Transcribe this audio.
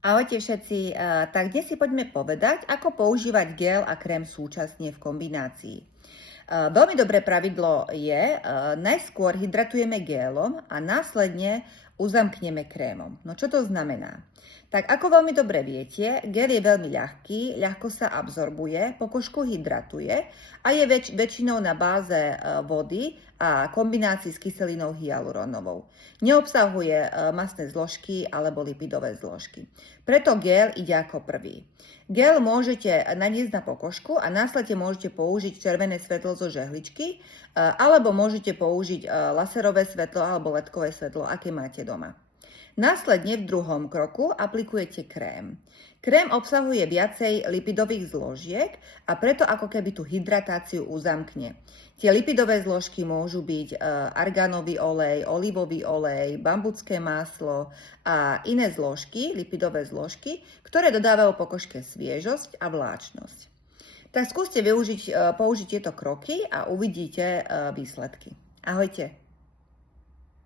Ahojte všetci, tak dnes si poďme povedať, ako používať gel a krém súčasne v kombinácii. Veľmi dobré pravidlo je, najskôr hydratujeme gélom a následne uzamkneme krémom. No čo to znamená? Tak ako veľmi dobre viete, gel je veľmi ľahký, ľahko sa absorbuje, pokožku hydratuje a je väčšinou na báze vody a kombinácii s kyselinou hyaluronovou. Neobsahuje mastné zložky alebo lipidové zložky. Preto gel ide ako prvý. Gel môžete naniesť na pokožku a následne môžete použiť červené svetlo zo žehličky alebo môžete použiť laserové svetlo alebo ledkové svetlo, aké máte doma. Následne v druhom kroku aplikujete krém. Krém obsahuje viacej lipidových zložiek a preto ako keby tú hydratáciu uzamkne. Tie lipidové zložky môžu byť argánový olej, olivový olej, bambucké maslo a iné zložky, lipidové zložky, ktoré dodávajú pokožke sviežosť a vláčnosť. Tak skúste použiť tieto kroky a uvidíte výsledky. Ahojte.